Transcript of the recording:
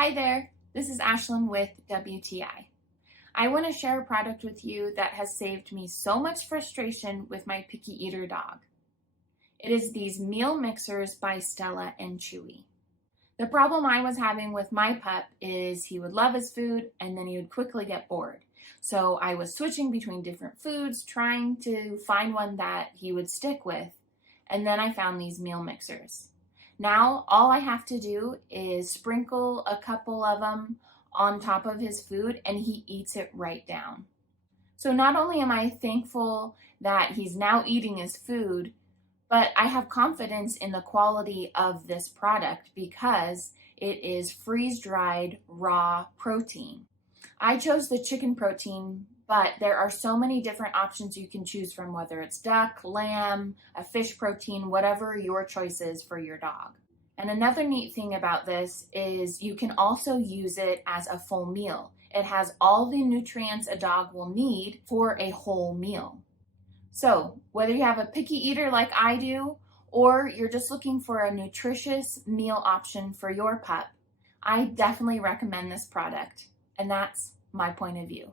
Hi there, this is Ashlyn with WTI. I want to share a product with you that has saved me so much frustration with my picky eater dog. It is these meal mixers by Stella Chewy. The problem I was having with my pup is he would love his food and then he would quickly get bored. So I was switching between different foods, trying to find one that he would stick with, and then I found these meal mixers. Now, all I have to do is sprinkle a couple of them on top of his food and he eats it right down. So not only am I thankful that he's now eating his food, but I have confidence in the quality of this product because it is freeze-dried raw protein. I chose the chicken protein, but there are so many different options you can choose from, whether it's duck, lamb, a fish protein, whatever your choice is for your dog. And another neat thing about this is you can also use it as a full meal. It has all the nutrients a dog will need for a whole meal. So whether you have a picky eater like I do, or you're just looking for a nutritious meal option for your pup, I definitely recommend this product. And that's my point of view.